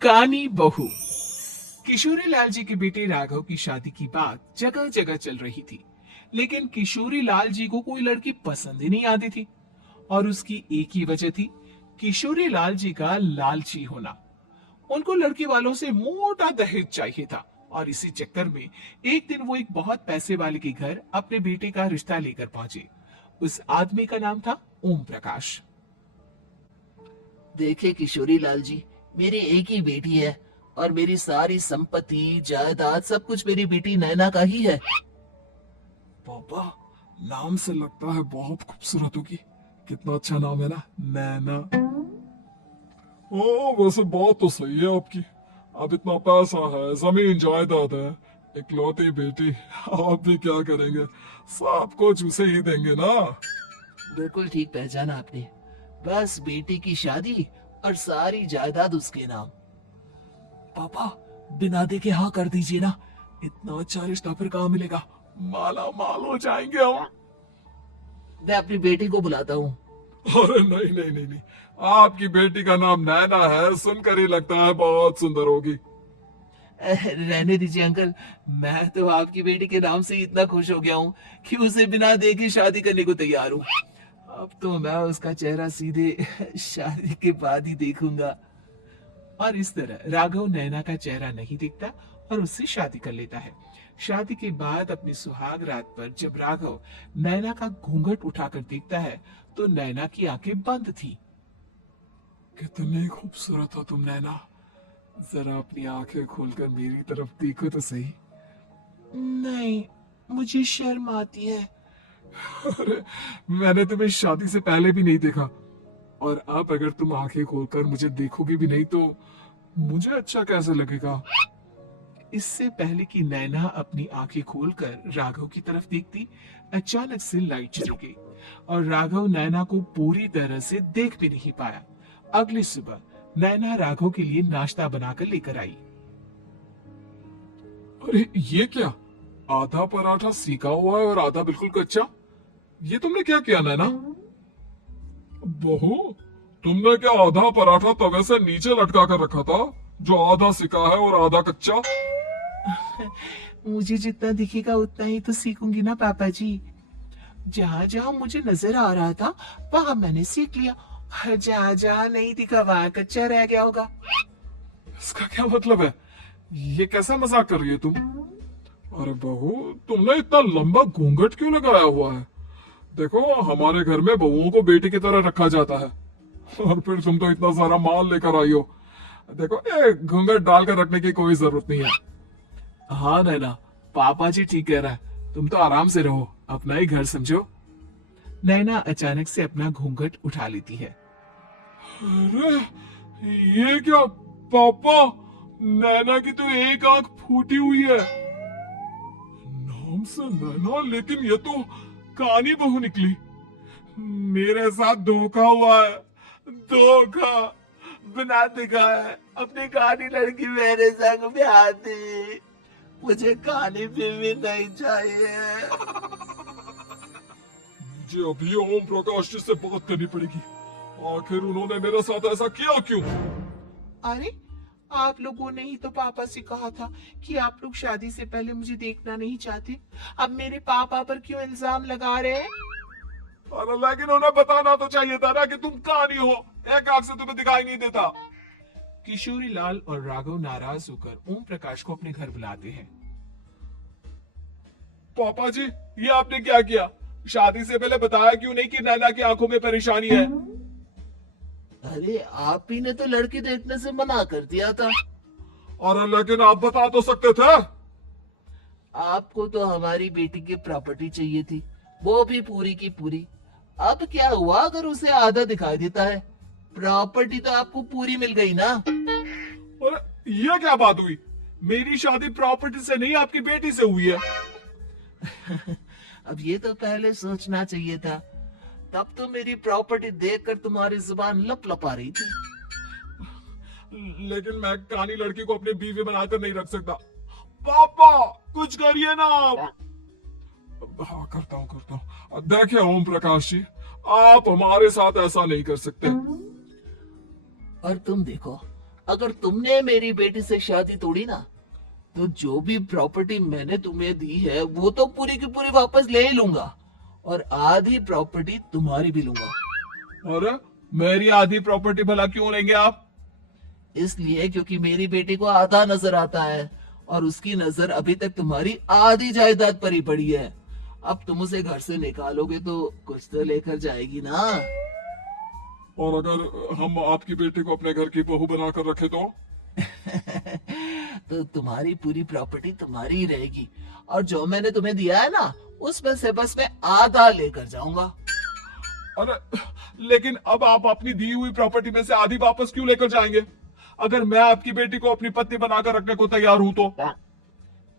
कानी बहू। किशोरी लाल जी के बेटे राघव की शादी की बात जगह जगह चल रही थी, लेकिन किशोरी लाल जी को कोई लड़की पसंद ही नहीं आती थी। और उसकी एक ही वजह थी, किशोरी लाल जी का लालची होना। उनको लड़के वालों से मोटा दहेज चाहिए था, और इसी चक्कर में एक दिन वो एक बहुत पैसे वाले के घर अपने बेटे का रिश्ता लेकर पहुंचे। उस आदमी का नाम था ओम प्रकाश। देखे किशोरी लाल जी, मेरी एक ही बेटी है और मेरी सारी संपत्ति जायदाद सब कुछ मेरी बेटी नैना का ही है। पापा, नाम से लगता है बहुत खूबसूरत होगी। कितना अच्छा नाम है ना, नैना। ओ, वैसे बात तो सही है आपकी। अब इतना पैसा है, जमीन जायदाद है, इकलौती बेटी, आप भी क्या करेंगे? सब कुछ उसे ही देंगे ना। बिल्कुल ठीक पहचाना आपने। बस बेटी की शादी और सारी जायदाद उसके नाम। पापा, बिना देखे हाँ कर दीजिए ना। इतना अच्छा रिश्ता फिर कहाँ मिलेगा? माला माल हो जाएंगे हम। मैं अपनी बेटी को बुलाता हूँ। अरे नहीं नहीं नहीं नहीं, आपकी बेटी का नाम नैना है, सुनकर ही लगता है बहुत सुंदर होगी। रहने दीजिए अंकल, मैं तो आपकी बेटी के नाम से इतना खुश हो गया हूँ कि उसे बिना देखे शादी करने को तैयार हूँ। अब तो मैं उसका चेहरा सीधे शादी के बाद ही देखूंगा। और इस तरह राघव नैना का चेहरा नहीं देखता और उससे शादी कर लेता है। शादी के बाद अपनी सुहाग रात पर जब राघव नैना का घूंघट उठाकर देखता है, तो नैना की आंखें बंद थी। कितनी खूबसूरत हो तुम नैना। जरा अपनी आंखें खोलकर मेरी तरफ देखो तो सही। नहीं, मुझे शर्म आती है। अरे, मैंने तुम्हें शादी से पहले भी नहीं देखा, और अब अगर तुम आंखें खोलकर मुझे देखोगी भी नहीं तो मुझे अच्छा कैसे लगेगा? इससे पहले कि नैना अपनी आंखें खोलकर राघव की तरफ देखती, अचानक से लाइट चली गई और राघव नैना को पूरी तरह से देख भी नहीं पाया। अगली सुबह नैना राघव के लिए नाश्ता बनाकर लेकर आई। अरे ये क्या? आधा पराठा सीका हुआ है और आधा बिल्कुल कच्चा। ये तुमने क्या किया नैना? बहू, तुमने क्या आधा पराठा तवे से नीचे लटका कर रखा था, जो आधा सिका है और आधा कच्चा? मुझे जितना दिखेगा उतना ही तो सीखूंगी ना पापा जी। जहाँ जहाँ मुझे नजर आ रहा था वहां मैंने सीख लिया, और जहाँ जहाँ नहीं दिखा वहां कच्चा रह गया होगा। इसका क्या मतलब है? ये कैसा मजाक कर रही है तुम? अरे बहू, तुमने इतना लंबा घूंघट क्यों लगाया हुआ है? देखो, हमारे घर में बहुओं को बेटी की तरह रखा जाता है, और फिर तुम तो इतना सारा माल लेकर आई हो। देखो, ये घूंघट डालकर रखने की कोई जरूरत नहीं है। हाँ नैना, पापा जी ठीक कह रहा है, तुम तो आराम से रहो, अपना ही घर समझो। नैना अचानक से अपना घूंघट उठा लेती है। अरे ये क्या पापा, नैना की तो एक आंख फूटी हुई है। नाम से नैना, लेकिन ये तो कानी बहू निकली। मेरे साथ धोखा हुआ है, धोखा। बिना दिखाए अपनी कहानी लड़की मेरे संग ब्याह दी। मुझे कहानी भी नहीं चाहिए। मुझे अभी ओम प्रकाश जी से बात करनी पड़ेगी। आखिर उन्होंने मेरे साथ ऐसा किया क्यों? अरे, आप लोगों ने ही तो पापा से कहा था कि आप लोग शादी से पहले मुझे देखना नहीं चाहते। अब मेरे पापा पर क्यों इल्जाम लगा रहे हैं? अरे लेकिन उन्हें बताना तो चाहिए था ना कि तुम कहानी हो। एक आंख से तुम्हें दिखाई नहीं देता। किशोरी लाल और राघव नाराज होकर ओम प्रकाश को अपने घर बुलाते हैं। पापा जी, ये आपने क्या किया? शादी से पहले बताया क्यों नहीं कि नैना की आंखों में परेशानी है? अरे आप ही ने तो लड़की देखने से मना कर दिया था। अरे लेकिन आप बता तो सकते थे। आपको तो हमारी बेटी की प्रॉपर्टी चाहिए थी, वो भी पूरी की पूरी। अब क्या हुआ अगर उसे आधा दिखाई देता है? प्रॉपर्टी तो आपको पूरी मिल गई ना। अरे ये क्या बात हुई? मेरी शादी प्रॉपर्टी से नहीं, आपकी बेटी से हुई है। अब ये तो पहले सोचना चाहिए था। तब तो मेरी प्रॉपर्टी देखकर तुम्हारी जुबान लप लपा रही थी। लेकिन मैं कानी लड़की को अपनी बीवी बनाकर नहीं रख सकता। पापा, कुछ करिए ना आप। हाँ, करता हूँ। देखिए ओम प्रकाश जी, आप हमारे साथ ऐसा नहीं कर सकते। और तुम देखो, अगर तुमने मेरी बेटी से शादी तोड़ी ना, तो जो भी प्रॉपर्टी मैंने तुम्हें दी है वो तो पूरी की पूरी वापस ले ही लूंगा, और आधी प्रॉपर्टी तुम्हारी भी लूंगा। अरे मेरी आधी प्रॉपर्टी भला क्यों लेंगे आप? इसलिए क्योंकि मेरी बेटी को आधा नजर आता है, और उसकी नजर अभी तक तुम्हारी आधी जायदाद पर ही पड़ी है। अब तुम उसे घर से निकालोगे तो कुछ तो लेकर जाएगी ना। और अगर हम आपकी बेटी को अपने घर की बहू बनाकर रखे तो? तो तुम्हारी पूरी प्रॉपर्टी तुम्हारी ही रहेगी, और जो मैंने तुम्हें दिया है ना, उसमें से बस मैं आधा लेकर जाऊंगा। अरे लेकिन अब आप अपनी दी हुई प्रॉपर्टी में से आधी वापस क्यों लेकर जाएंगे? अगर मैं आपकी बेटी को अपनी पत्नी बनाकर रखने को तैयार हूं तो?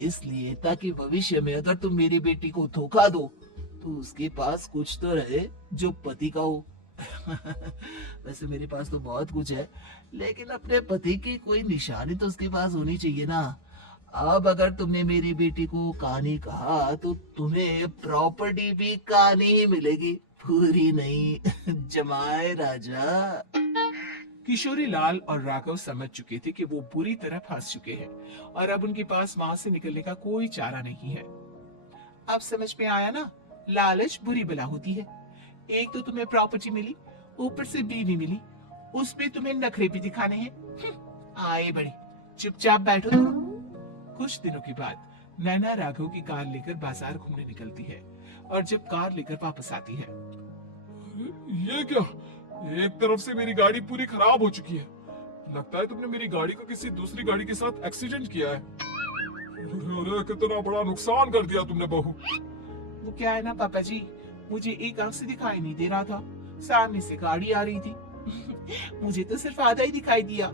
इसलिए ताकि भविष्य में अगर तुम मेरी बेटी को धोखा दो तो उसके पास कुछ तो रहे जो पति का हो। वैसे मेरे पास तो बहुत कुछ है, लेकिन अपने पति की कोई निशानी तो उसके पास होनी चाहिए ना। अब अगर तुमने मेरी बेटी को कहानी कहा तो तुम्हें प्रॉपर्टी भी कहानी ही मिलेगी, पूरी नहीं। जमाए राजा। किशोरी लाल और राघव समझ चुके थे कि वो बुरी तरह फंस चुके हैं और अब उनके पास वहां से निकलने का कोई चारा नहीं है। अब समझ में आया ना, लालच बुरी बला होती है। एक तो तुम्हें प्रॉपर्टी मिली, ऊपर से बीवी मिली, उसमें तुम्हें नखरे भी दिखाने हैं। आए बड़े, चुपचाप बैठो तुम। कुछ दिनों के बाद नैना राघव की कार लेकर बाजार घूमने निकलती है और जब कार लेकर वापस आती है, ये क्या? एक तरफ से मेरी गाड़ी पूरी खराब हो चुकी है। लगता है तुमने मेरी गाड़ी को किसी दूसरी गाड़ी के साथ एक्सीडेंट किया है। अरे कितना बड़ा नुकसान कर दिया तुमने बहू। वो क्या है ना पापा जी, मुझे एक आंख से दिखाई नहीं दे रहा था, सामने से गाड़ी आ रही थी। मुझे तो सिर्फ आधा ही दिखाई दिया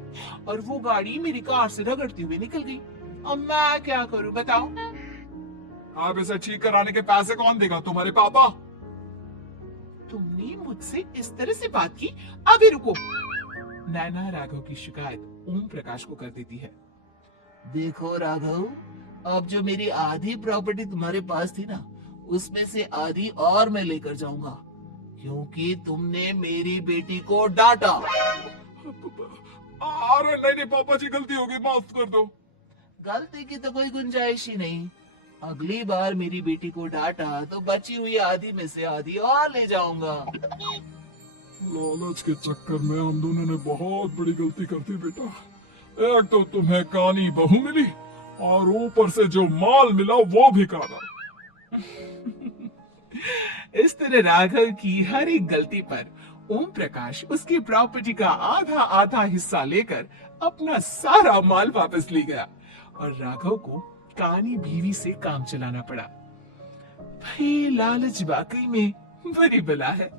और वो गाड़ी मेरी कार से रगड़ती हुई निकल गई। अब मैं क्या करूं बताओ? आप इसे ठीक कराने के पैसे कौन देगा? तुम्हारे पापा? तुमने मुझसे इस तरह से बात की? अभी रुको। नैना राघव की शिकायत ओम प्रकाश को कर देती है। देखो राघव, अब जो मेरी आधी प्रॉपर्टी तुम्हारे पास थी ना, उसमें से आधी और मैं लेकर जाऊंगा, क्योंकि तुमने मेरी बेटी को डांटा। अरे नहीं नहीं पापा जी, गलती हो गई, माफ कर दो। गलती की तो कोई गुंजाइश ही नहीं। अगली बार मेरी बेटी को डांटा तो बची हुई आधी में से आधी और ले जाऊंगा। लालच के चक्कर में हम दोनों ने बहुत बड़ी गलती कर दी बेटा। एक तो तुम्हें कानी बहू मिली और ऊपर से जो माल मिला वो भी काला। इस तरह राघव की हर एक गलती पर ओम प्रकाश उसकी प्रॉपर्टी का आधा आधा हिस्सा लेकर अपना सारा माल वापस ले गया और राघव को कानी बीवी से काम चलाना पड़ा। भाई लालच वाकई में बुरी बला है।